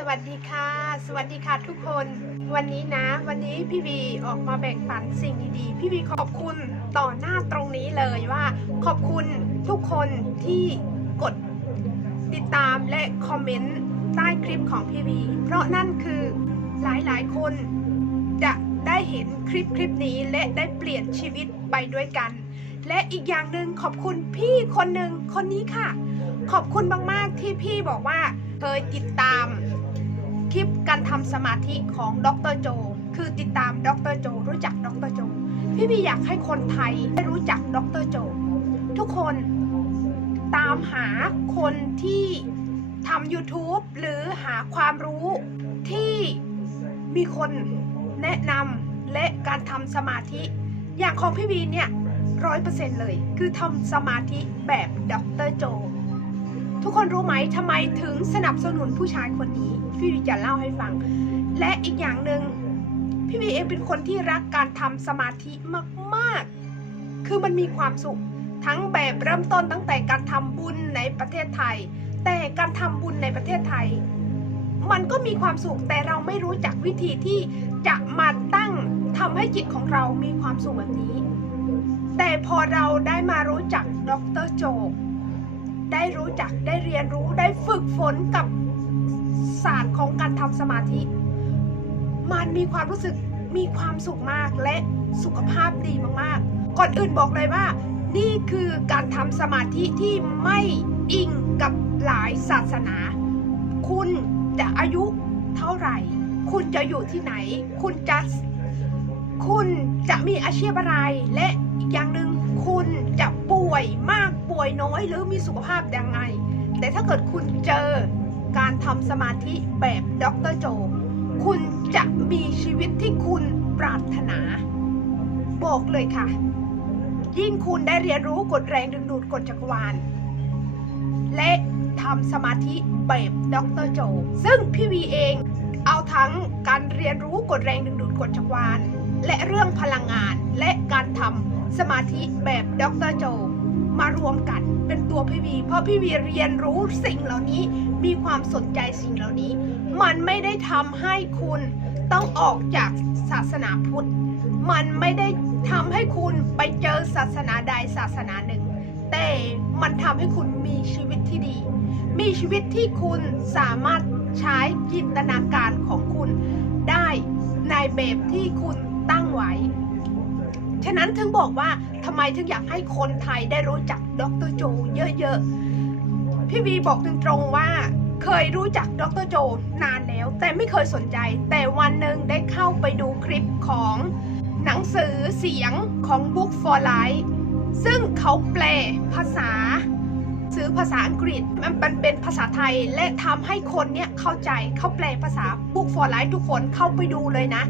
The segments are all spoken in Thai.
สวัสดีค่ะ สวัสดีค่ะทุกคน วันนี้นะ วันนี้พี่วีออกมาแบ่งปันสิ่งดีๆ พี่วีขอบคุณต่อหน้าตรงนี้เลยว่า ขอบคุณทุกคนที่กดติดตามและคอมเมนต์ใต้คลิปของพี่วี เพราะนั่นคือหลายๆคนจะได้เห็นคลิปคลิปนี้และได้เปลี่ยนชีวิตไปด้วยกัน และอีกอย่างหนึ่งขอบคุณพี่คนหนึ่งคนนี้ค่ะ ขอบคุณมากๆที่พี่บอกว่าเคยติดตาม ลิปการทำสมาธิของดรโจ คือติดตามดรโจ รู้จักดรโจ พี่พี่อยากให้คนไทยได้รู้จักดรโจ ทุกคนตามหาคนที่ทำ YouTube หรือหาความรู้ที่มีคนแนะนำและการทำสมาธิ อย่างของพี่วีเนี่ยร้อยเปอร์เซ็นต์เลย คือทำสมาธิแบบดรโจ ทุกคนรู้ไหมทำไมถึงสนับสนุนผู้ชายคนนี้ พี่วีจะเล่าให้ฟัง และอีกอย่างหนึ่งพี่วีเองเป็นคนที่รักการทำสมาธิมากๆ คือมันมีความสุขทั้งแบบเริ่มต้นตั้งแต่การทำบุญในประเทศไทย แต่การทำบุญในประเทศไทย มันก็มีความสุขแต่เราไม่รู้จักวิธีที่จะมาตั้งทำให้จิตของเรามีความสุขแบบนี้ แต่พอเราได้มารู้จักดรโจ ได้รู้จักได้เรียนรู้ได้ฝึกฝนกับศาสตร์ของการทำสมาธิ มันมีความรู้สึกมีความสุขมากและสุขภาพดีมากๆ ก่อนอื่นบอกเลยว่า นี่คือการทำสมาธิที่ไม่อิงกับหลายศาสนา คุณจะอายุเท่าไหร่ คุณจะอยู่ที่ไหน คุณจะ คุณจะมีอาชีพอะไร และอีกอย่างหนึ่งคุณจะป่วยมากป่วยน้อยหรือมีสุขภาพยังไง แต่ถ้าเกิดคุณเจอการทำสมาธิแบบด็อกเตอร์โจ คุณจะมีชีวิตที่คุณปรารถนา บอกเลยค่ะ ยิ่งคุณได้เรียนรู้กฎแรงดึงดูดกฎจักรวาล และทำสมาธิแบบด็อกเตอร์โจ ซึ่งพี่วีเองเอาทั้งการเรียนรู้กฎแรงดึงดูดกฎจักรวาล และเรื่องพลังงานและการทำสมาธิแบบดรโจ มารวมกันเป็นตัวพี่วี เพราะพี่วีเรียนรู้สิ่งเหล่านี้มีความสนใจสิ่งเหล่านี้ มันไม่ได้ทำให้คุณต้องออกจากศาสนาพุทธ มันไม่ได้ทำให้คุณไปเจอศาสนาใดศาสนาหนึ่ง แต่มันทำให้คุณมีชีวิตที่ดี มีชีวิตที่คุณสามารถใช้จินตนาการของคุณได้ในแบบที่คุณ ตั้งไว้ ฉะนั้นถึงบอกว่าทำไมถึงอยากให้คนไทยได้รู้จักดรโจเยอะๆ พี่วีบอกตรงๆว่าเคยรู้จักดรโจนานแล้ว แต่ไม่เคยสนใจ แต่วันหนึ่งได้เข้าไปดูคลิปของหนังสือเสียงของ Book for Life ซึ่งเขาแปลภาษา ซื้อภาษาอังกฤษมันเป็นภาษาไทยและทำให้คนเนี่ยเข้าใจเขาแปลภาษา Book for Life ทุกคนเข้าไปดูเลยนะ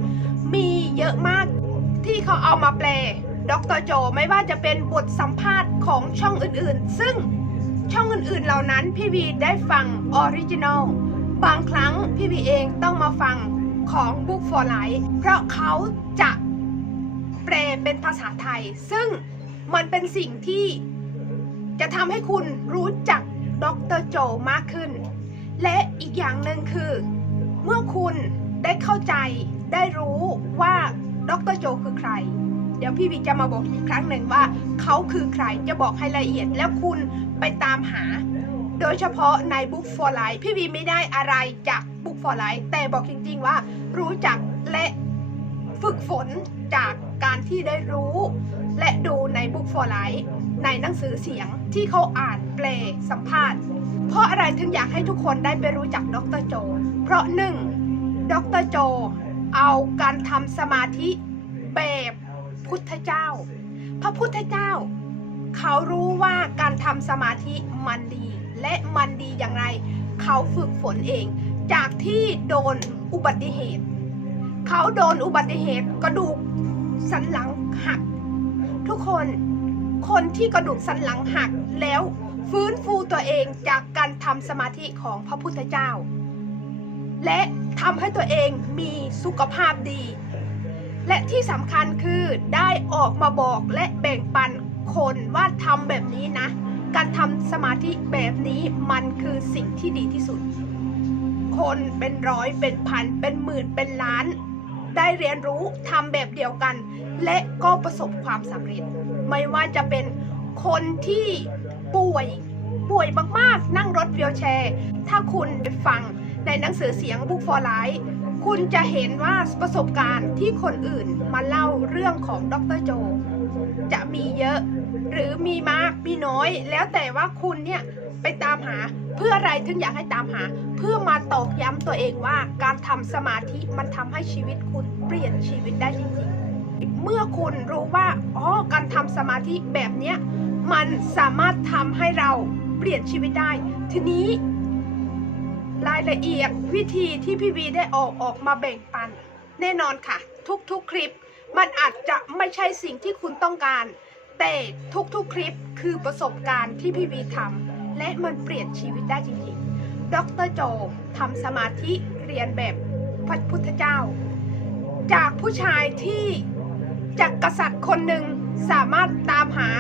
มีเยอะมากที่เขาเอามาแปลดรโจไม่ว่าจะเป็นบทสัมภาษณ์ของช่องอื่นๆ ซึ่งช่องอื่นๆเหล่านั้นพี่วีได้ฟังออริจินอลบางครั้งพี่วีเองต้องมาฟังของ Book for Life เพราะเขาจะแปลเป็นภาษาไทย ซึ่งมันเป็นสิ่งที่จะทำให้คุณรู้จักดรโจมากขึ้น และอีกอย่างหนึ่งคือ เมื่อคุณได้เข้าใจ ได้รู้ว่าดรโจคือใคร เดี๋ยวพี่วิจะมาบอกอีกครั้งหนึ่งว่าเขาคือใครจะบอกให้ละเอียดแล้วคุณไปตามหา โดยเฉพาะใน Book for Life พี่วีไม่ได้อะไรจาก Book for Life แต่บอกจริง ๆว่ารู้จักและฝึกฝนจากการที่ได้รู้ และดูใน Book for Life ในหนังสือเสียงที่เขาอ่านแปลสัมภาษณ์ เพราะอะไรถึงอยากให้ทุกคนได้ไปรู้จักดรโจ เพราะหนึ่งดรโจ เอาการทำสมาธิแบบพุทธเจ้า พระพุทธเจ้า เขารู้ว่าการทำสมาธิมันดี และมันดีอย่างไร เขาฝึกฝนเอง จากที่โดนอุบัติเหตุ เขาโดนอุบัติเหตุกระดูกสันหลังหัก ทุกคนคนที่กระดูกสันหลังหักแล้วฟื้นฟูตัวเองจากการทำสมาธิของพระพุทธเจ้า และทำให้ตัวเองมีสุขภาพดี และที่สำคัญคือได้ออกมาบอกและแบ่งปันคนว่าทำแบบนี้นะ การทำสมาธิแบบนี้มันคือสิ่งที่ดีที่สุด คนเป็นร้อยเป็นพันเป็นหมื่นเป็นล้าน ได้เรียนรู้ทำแบบเดียวกัน และก็ประสบความสำเร็จ ไม่ว่าจะเป็นคนที่ป่วยป่วยมากๆ นั่งรถวีลแชร์ ถ้าคุณไปฟัง ในหนังสือเสียง Book for Life คุณจะเห็นว่าประสบการณ์ที่คนอื่นมาเล่าเรื่องของดรโจ จะมีเยอะ หรือมีมากมีน้อย แล้วแต่ว่าคุณเนี่ยไปตามหาเพื่ออะไรถึงอยากให้ตามหา เพื่อมาตอกย้ำตัวเองว่าการทำสมาธิมันทำให้ชีวิตคุณเปลี่ยนชีวิตได้จริงๆ เมื่อคุณรู้ว่าอ๋อการทำสมาธิแบบเนี้ยมันสามารถทำให้เราเปลี่ยนชีวิตได้ ทีนี้ รายละเอียดวิธีที่พี่วีได้ออกออกมาแบ่งปัน แน่นอนค่ะ ทุกๆคลิป มันอาจจะไม่ใช่สิ่งที่คุณต้องการ แต่ทุกๆคลิปคือประสบการณ์ที่พี่วีทำและมันเปลี่ยนชีวิตได้จริงๆ ดรโจทำสมาธิเรียนแบบพระพุทธเจ้า จากผู้ชายที่จากกษัตริย์คนหนึ่งสามารถตามหา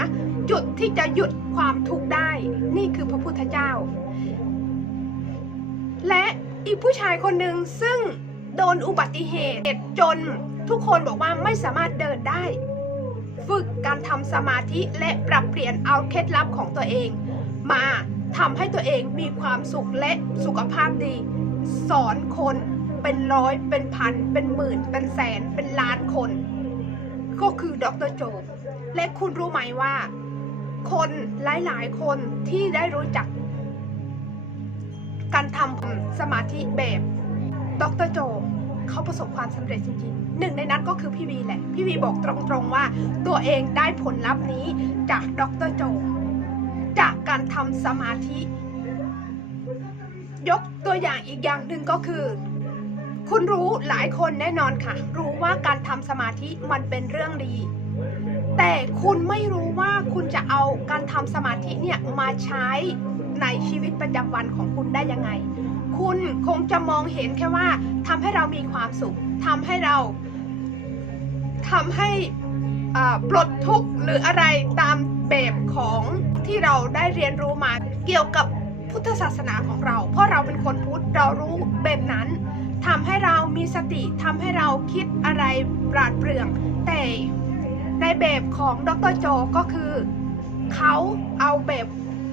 จุดที่จะหยุดความทุกข์ได้ นี่คือพระพุทธเจ้า และอีกผู้ชายคนหนึ่งซึ่งโดนอุบัติเหตุจนทุกคนบอกว่าไม่สามารถเดินได้ ฝึกการทำสมาธิและปรับเปลี่ยนเอาเคล็ดลับของตัวเอง มาทำให้ตัวเองมีความสุขและสุขภาพดี สอนคนเป็นร้อยเป็นพัน เป็นหมื่น เป็นแสน เป็นล้านคน ก็คือดรโจ และคุณรู้ไหมว่า คนหลาย ๆ คนที่ได้รู้จัก ทำสมาธิแบบดรโจเขาประสบความสำเร็จจริงๆหนึ่งในนั้นก็คือพี่วีแหละ พี่วีบอกตรงๆว่าตัวเองได้ผลลัพธ์นี้จากดรโจ จากการทำสมาธิ ยกตัวอย่างอีกอย่างหนึ่งก็คือ คุณรู้หลายคนแน่นอนค่ะ รู้ว่าการทำสมาธิมันเป็นเรื่องดีแต่คุณไม่รู้ว่าคุณจะเอาการทำสมาธิเนี่ยมาใช้ ในชีวิตประจำวันของคุณได้ยังไง คุณคงจะมองเห็นแค่ว่าทำให้เรามีความสุขทำให้เราทำให้ปลดทุกข์หรืออะไรตามแบบของที่เราได้เรียนรู้มาเกี่ยวกับพุทธศาสนาของเรา เพราะเราเป็นคนพุทธเรารู้แบบนั้นทำให้เรามีสติทำให้เราคิดอะไรปราดเปรื่อง แต่ในแบบของดรโจก็คือ เขาเอาแบบ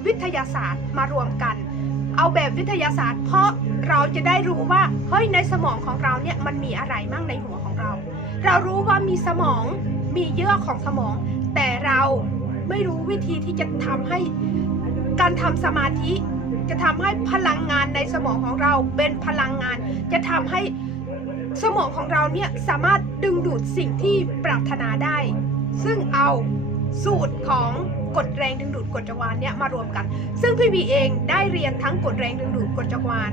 วิทยาศาสตร์มารวมกัน เอาแบบวิทยาศาสตร์ เพราะเราจะได้รู้ว่าเฮ้ยในสมองของเราเนี่ยมันมีอะไรบ้างในหัวของเรา เรารู้ว่ามีสมองมีเยื่อของสมอง แต่เราไม่รู้วิธีที่จะทำให้การทำสมาธิ จะทำให้พลังงานในสมองของเราเป็นพลังงาน จะทำให้สมองของเราเนี่ยสามารถดึงดูดสิ่งที่ปรารถนาได้ ซึ่งเอาสูตรของ กฎแรงดึงดูดกฎจักรวาลเนี่ยมารวมกัน ซึ่งพี่วีเองได้เรียนทั้งกฎแรงดึงดูดกฎจักรวาล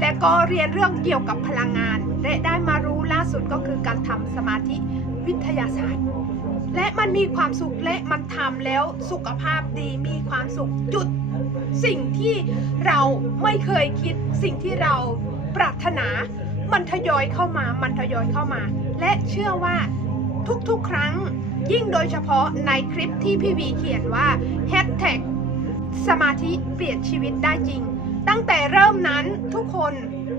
และก็เรียนเรื่องเกี่ยวกับพลังงาน และได้มารู้ล่าสุดก็คือการทำสมาธิวิทยาศาสตร์ และมันมีความสุขและมันทำแล้วสุขภาพดีมีความสุขจุดสิ่งที่เราไม่เคยคิดสิ่งที่เราปรารถนา มันทยอยเข้ามา มันทยอยเข้ามา และเชื่อว่าทุกๆครั้ง ยิ่งโดยเฉพาะในคลิปที่พี่วีเขียนว่า hashtag สมาธิเปลี่ยนชีวิตได้จริง ตั้งแต่เริ่มนั้นทุกคน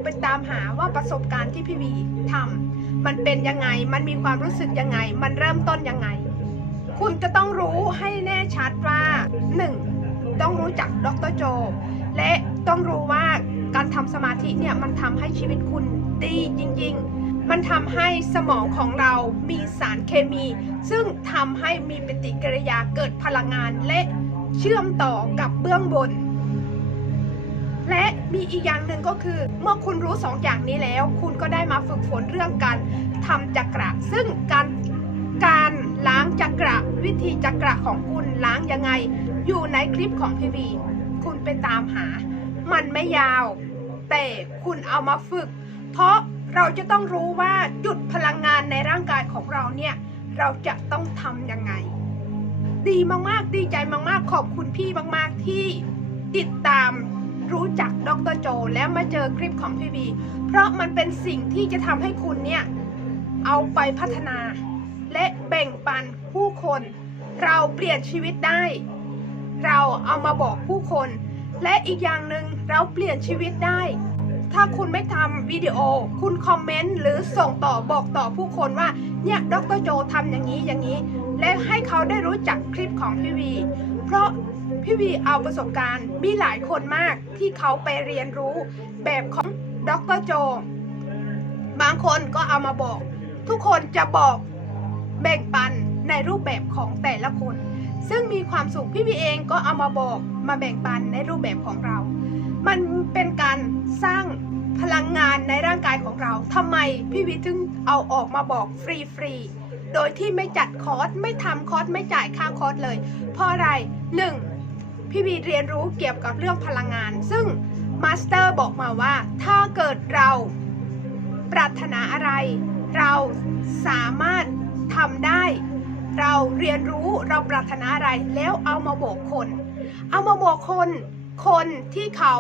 ไปตามหาว่าประสบการณ์ที่พี่วีทำมันเป็นยังไง มันมีความรู้สึกยังไง มันเริ่มต้นยังไง คุณจะต้องรู้ให้แน่ชัดว่า 1. ต้องรู้จักดรโจ และต้องรู้ว่าการทำสมาธิเนี่ยมันทำให้ชีวิตคุณดีจริง ๆ มันทำให้สมองของเรามีสารเคมี ซึ่งทำให้มีปฏิกิริยาเกิดพลังงานและเชื่อมต่อกับเบื้องบน และมีอีกอย่างหนึ่งก็คือ เมื่อคุณรู้สองอย่างนี้แล้ว คุณก็ได้มาฝึกฝนเรื่องการทำจักระ ซึ่งการการล้างจักระวิธีจักระของคุณล้างยังไง อยู่ในคลิปของพีวีคุณไปตามหา มันไม่ยาว แต่คุณเอามาฝึก เพราะ เราจะต้องรู้ว่าจุดพลังงานในร่างกายของเราเนี่ย เราจะต้องทำยังไง ดีมากๆ ดีใจมากๆ ขอบคุณพี่มากๆ ที่ติดตามรู้จักดรโจ แล้วมาเจอคลิปของพี่วีเพราะมันเป็นสิ่งที่จะทำให้คุณเนี่ย เอาไปพัฒนา และแบ่งปันผู้คน เราเปลี่ยนชีวิตได้ เราเอามาบอกผู้คน และอีกอย่างหนึ่งเราเปลี่ยนชีวิตได้ ถ้าคุณไม่ทำวิดีโอ คุณคอมเมนต์หรือส่งต่อบอกต่อผู้คนว่า เนี่ยดรโจทำอย่างนี้อย่างนี้ และให้เขาได้รู้จักคลิปของพี่วี เพราะพี่วีเอาประสบการณ์มีหลายคนมากที่เขาไปเรียนรู้แบบของดรโจ บางคนก็เอามาบอก ทุกคนจะบอกแบ่งปันในรูปแบบของแต่ละคน ซึ่งมีความสุขพี่วีเองก็เอามาบอกมาแบ่งปันในรูปแบบของเรา มันเป็นการสร้างพลังงานในร่างกายของเราทำไมพี่วีถึงเอาออกมาบอกฟรีฟรีๆ โดยที่ไม่จัดคอร์สไม่ทำคอร์สไม่จ่ายค่าคอร์สเลย เพราะอะไรหนึ่งพี่วีเรียนรู้เกี่ยวกับเรื่องพลังงาน ซึ่งมาสเตอร์บอกมาว่า ถ้าเกิดเราปรารถนาอะไร เราสามารถทำได้ เราเรียนรู้เราปรารถนาอะไรแล้วเอามาบอกคน เอามาบอกคน คนที่เขา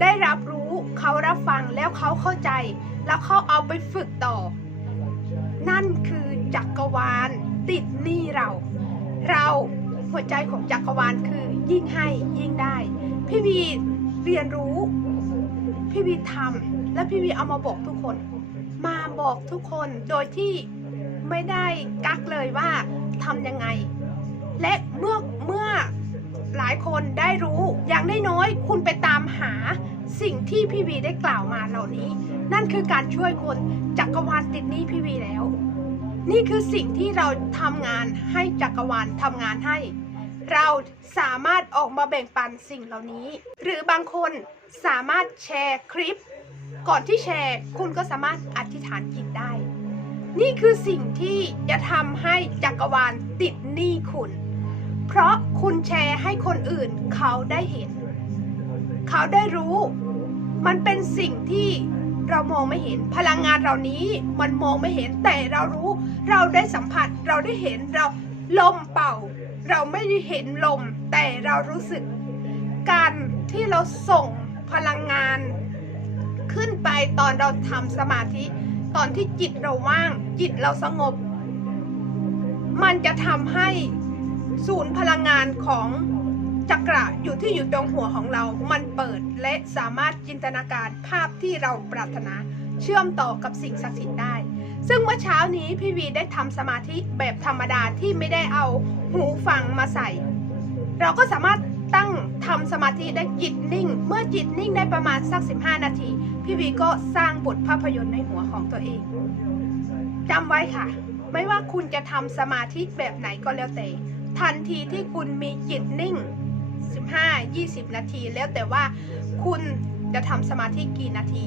ได้รับรู้เขารับฟังแล้วเขาเข้าใจ แล้วเขาเอาไปฝึกต่อ นั่นคือจักรวาลติดหนี้เรา เราหัวใจของจักรวาลคือยิ่งให้ยิ่งได้ พี่วีเรียนรู้ พี่วีทำและพี่วีเอามาบอกทุกคน มาบอกทุกคนโดยที่ไม่ได้กักเลยว่าทำยังไง และเมื่อเมื่อ คนได้รู้ อย่างน้อยๆคุณไปตามหาสิ่งที่พี่วีได้กล่าวมาเหล่านี้ นั่นคือการช่วยคนจักรวาลติดนี้พี่วีแล้ว นี่คือสิ่งที่เราทำงานให้จักรวาลทำงานให้ เราสามารถออกมาแบ่งปันสิ่งเหล่านี้ หรือบางคนสามารถแชร์คลิป ก่อนที่แชร์ คุณก็สามารถอธิษฐานจิตได้ นี่คือสิ่งที่จะทำให้จักรวาลติดหนี้คุณ เพราะคุณแชร์ให้คนอื่นเขาได้เห็น เขาได้รู้ มันเป็นสิ่งที่เรามองไม่เห็นพลังงานเหล่านี้มันมองไม่เห็นแต่เรารู้ เราได้สัมผัสเราได้เห็นเราลมเป่า เราไม่ได้เห็นลม แต่เรารู้สึก การที่เราส่งพลังงาน ขึ้นไปตอนเราทำสมาธิ ตอนที่จิตเราว่าง จิตเราสงบ มันจะทำให้ ศูนย์พลังงานของจักระอยู่ที่อยู่ตรงหัวของเรา มันเปิดและสามารถจินตนาการภาพที่เราปรารถนาเชื่อมต่อกับสิ่งศักดิ์สิทธิ์ได้ ซึ่งเมื่อเช้านี้พี่วีได้ทำสมาธิแบบธรรมดาที่ไม่ได้เอาหูฟังมาใส่ เราก็สามารถตั้งทำสมาธิได้จิตนิ่ง เมื่อจิตนิ่งได้ประมาณสัก 15 นาที พี่วีก็สร้างบทภาพยนตร์ในหัวของตัวเองจำไว้ค่ะ ไม่ว่าคุณจะทำสมาธิแบบไหนก็แล้วแต่ ทันทีที่คุณมีจิตนิ่ง 15 20 นาที แล้วแต่ว่าคุณจะทำสมาธิกี่นาที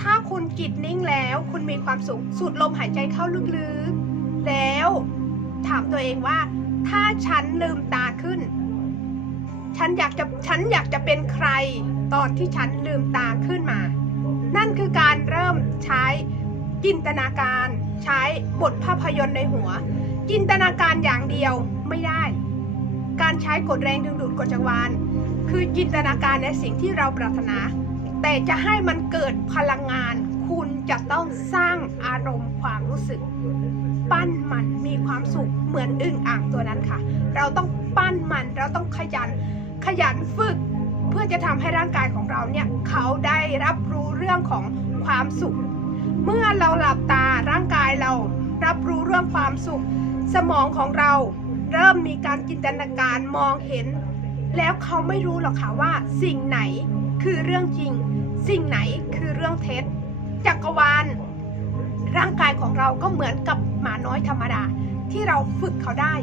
ถ้าคุณจิตนิ่งแล้วคุณมีความสุขสูดลมหายใจเข้าลึกๆ แล้วถามตัวเองว่า ถ้าฉันลืมตาขึ้น ฉันอยากจะฉันอยากจะเป็นใครตอนที่ฉันลืมตาขึ้นมา นั่นคือการเริ่มใช้จินตนาการ ใช้บทภาพยนตร์ในหัว จินตนาการอย่างเดียวไม่ได้ การใช้กฎแรงดึงดูดกฎจักรวาล คือจินตนาการในสิ่งที่เราปรารถนา แต่จะให้มันเกิดพลังงาน คุณจะต้องสร้างอารมณ์ความรู้สึก ปั้นมันมีความสุขเหมือนอึ่งอ่างตัวนั้นค่ะ เราต้องปั้นมันเราต้องขยันขยันฝึก เพื่อจะทำให้ร่างกายของเราเนี่ยเขาได้รับรู้เรื่องของความสุข เมื่อเราหลับตาร่างกายเรารับรู้เรื่องความสุข สมองของเราเริ่มมีการจินตนาการมองเห็น แล้วเขาไม่รู้หรอกค่ะว่า สิ่งไหนคือเรื่องจริง สิ่งไหนคือเรื่องเท็จ จักรวาล ร่างกายของเราก็เหมือนกับหมาน้อยธรรมดา ที่เราฝึกเขาได้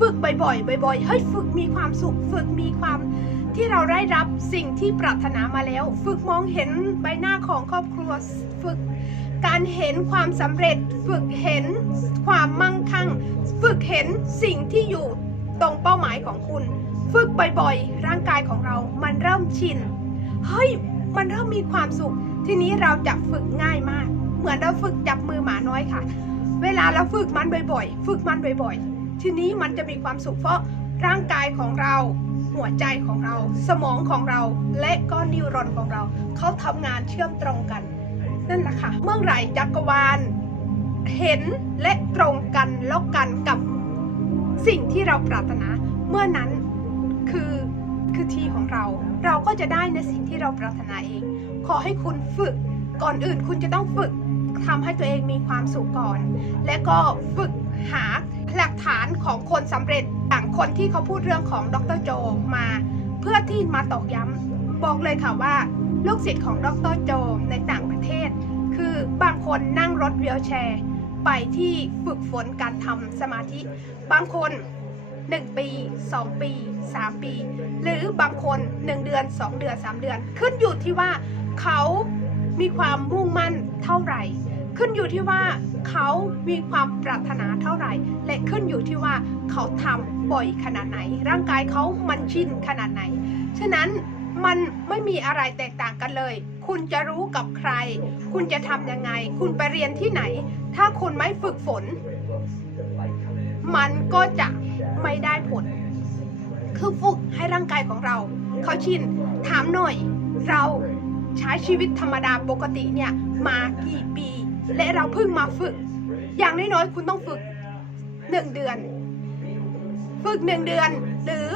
ฝึกบ่อยๆบ่อยๆเฮ้ยฝึกมีความสุข ฝึกมีความที่เราได้รับสิ่งที่ปรารถนามาแล้ว ฝึกมองเห็นใบหน้าของครอบครัว ฝึก การเห็นความสำเร็จฝึกเห็นความมั่งคั่ง ฝึกเห็นสิ่งที่อยู่ตรงเป้าหมายของคุณ ฝึกบ่อยๆ ร่างกายของเรามันเริ่มชินเฮ้ยมันเริ่มมีความสุข ทีนี้เราจะฝึกง่ายมาก เหมือนเราฝึกจับมือหมาน้อยค่ะ เวลาเราฝึกมันบ่อยๆ ฝึกมันบ่อยๆ ทีนี้มันจะมีความสุขเพราะร่างกายของเรา หัวใจของเรา สมองของเรา และก็นิวรอนของเรา เขาทำงานเชื่อมตรงกัน นั่นแหละค่ะ เมื่อไหร่จักรวาล เห็นและตรงกันแล้วกันกับสิ่งที่เราปรารถนา เมื่อนั้นคือคือทีของเรา เราก็จะได้ในสิ่งที่เราปรารถนาเอง ขอให้คุณฝึกก่อนอื่นคุณจะต้องฝึกทำให้ตัวเองมีความสุขก่อน และก็ฝึกหาหลักฐานของคนสำเร็จอย่างคนที่เขาพูดเรื่องของดรโจมา เพื่อที่มาตอกย้ำบอกเลยค่ะว่า ลูกศิษย์ของดรโจในต่างประเทศ คือบางคนนั่งรถเวีลแชร์ ไปที่ฝึกฝนการทำสมาธิ บางคน 1 ปี 2 ปี 3 ปี หรือบางคน 1 เดือน 2 เดือน 3 เดือน ขึ้นอยู่ที่ว่าเขามีความมุ่งมั่นเท่าไหร่ ขึ้นอยู่ที่ว่าเขามีความปรารถนาเท่าไหร่ และขึ้นอยู่ที่ว่าเขาทำบ่อยขนาดไหน ร่างกายเขามันชินขนาดไหน ฉะนั้น มันไม่มีอะไรแตกต่างกันเลย คุณจะรู้กับใคร คุณจะทำยังไง คุณไปเรียนที่ไหน ถ้าคุณไม่ฝึกฝน มันก็จะไม่ได้ผล คือฝึกให้ร่างกายของเรา เขาชิน ถามหน่อย เราใช้ชีวิตธรรมดาปกติเนี่ย มากี่ปี และเราเพิ่งมาฝึก อย่างน้อยๆ คุณต้องฝึก1เดือน ฝึก1เดือน หรือ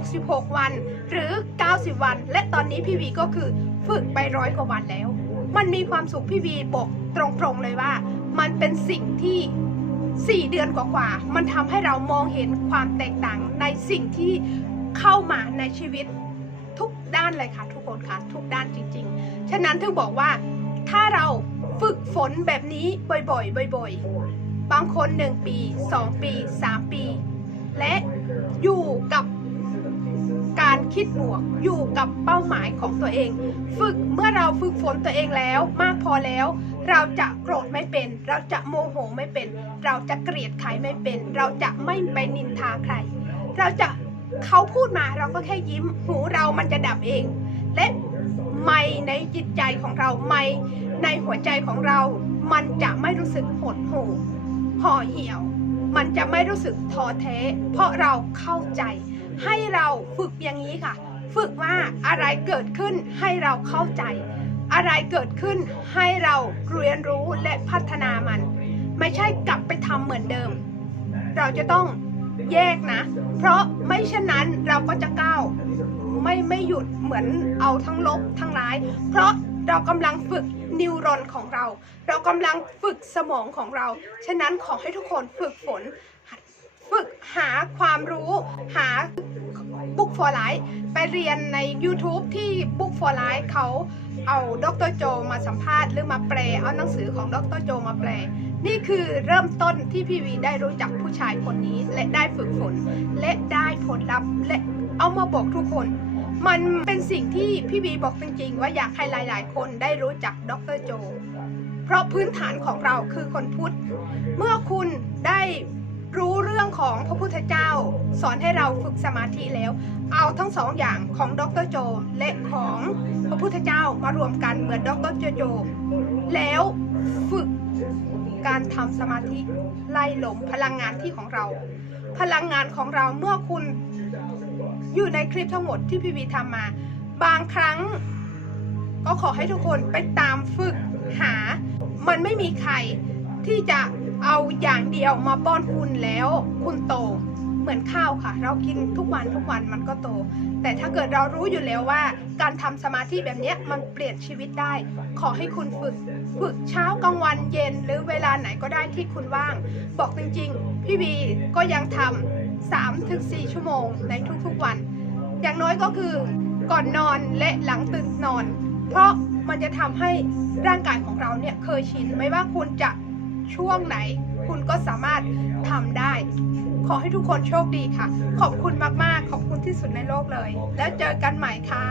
66 วัน หรือ 90 วัน และตอนนี้พี่วีก็คือฝึกไปร้อยกว่าวันแล้ว มันมีความสุขพี่วีบอกตรงๆเลยว่า มันเป็นสิ่งที่ 4 เดือนกว่าๆมันทำให้เรามองเห็นความแตกต่างในสิ่งที่เข้ามาในชีวิตทุกด้านเลยค่ะ ทุกคนค่ะ ทุกด้านจริง ๆ ฉะนั้นถึงบอกว่าถ้าเราฝึกฝนแบบนี้บ่อยๆบ่อยๆบางคน 1 ปี 2 ปี 3 ปี และ อยู่กับการคิดบวกอยู่กับเป้าหมายของตัวเอง ฝึกเมื่อเราฝึกฝนตัวเองแล้วมากพอแล้ว เราจะโกรธไม่เป็น เราจะโมโหไม่เป็น เราจะเกลียดใครไม่เป็น เราจะไม่ไปนินทาใคร เราจะเขาพูดมาเราก็แค่ยิ้มหูเรามันจะดับเอง และไม่ในจิตใจของเราไม่ในหัวใจของเรา มันจะไม่รู้สึกหดหู่ห่อเหี่ยว มันจะไม่รู้สึกท้อแท้ เพราะเราเข้าใจ ให้เราฝึกอย่างนี้ค่ะ ฝึกว่าอะไรเกิดขึ้นให้เราเข้าใจ อะไรเกิดขึ้นให้เราเรียนรู้และพัฒนามัน ไม่ใช่กลับไปทำเหมือนเดิม เราจะต้องแยกนะ เพราะไม่เช่นนั้นเราก็จะก้าวไม่ไม่หยุดเหมือนเอาทั้งลบทั้งร้าย เพราะเรากำลังฝึก นิวรอนของเรา เรากำลังฝึกสมองของเรา ฉะนั้นขอให้ทุกคนฝึกฝน ฝึกหาความรู้ หา Book for Life ไปเรียนใน YouTube ที่ Book for Life เขาเอาดรโจมาสัมภาษณ์หรือมาแปล เอาหนังสือของดรโจมาแปล นี่คือเริ่มต้นที่พี่วีได้รู้จักผู้ชายคนนี้ และได้ฝึกฝน และได้ผลลัพธ์และเอามาบอกทุกคน มันเป็นสิ่งที่พี่วีบอกจริงๆ ว่าอยากให้หลายๆ คนได้รู้จักดรโจ เพราะพื้นฐานของเราคือคนพุทธ เมื่อคุณได้รู้เรื่องของพระพุทธเจ้า สอนให้เราฝึกสมาธิแล้ว เอาทั้งสองอย่างของดรโจ และของพระพุทธเจ้ามารวมกันเหมือนดรโจ แล้วฝึกการทำสมาธิไล่หลมพลังงานที่ของเรา พลังงานของเราเมื่อคุณ อยู่ในคลิปทั้งหมดที่พี่วีทำมา บางครั้ง ก็ขอให้ทุกคนไปตามฝึกหา มันไม่มีใครที่จะเอาอย่างเดียวมาป้อนคุณแล้วคุณโต เหมือนข้าวค่ะ เรากินทุกวันทุกวันมันก็โต แต่ถ้าเกิดเรารู้อยู่แล้วว่า การทำสมาธิแบบนี้มันเปลี่ยนชีวิตได้ ขอให้คุณฝึก ฝึกเช้ากลางวันเย็นหรือเวลาไหนก็ได้ที่คุณว่าง บอกจริงๆ พี่บีก็ยังทำ 3ถึง4ชั่วโมงในทุกๆวัน อย่างน้อยก็คือก่อนนอนและหลังตื่นนอน เพราะมันจะทำให้ร่างกายของเราเนี่ยเคยชินไม่ว่าคุณจะช่วงไหน คุณก็สามารถทำได้ ขอให้ทุกคนโชคดีค่ะ ขอบคุณมากๆ ขอบคุณที่สุดในโลกเลย แล้วเจอกันใหม่ค่ะ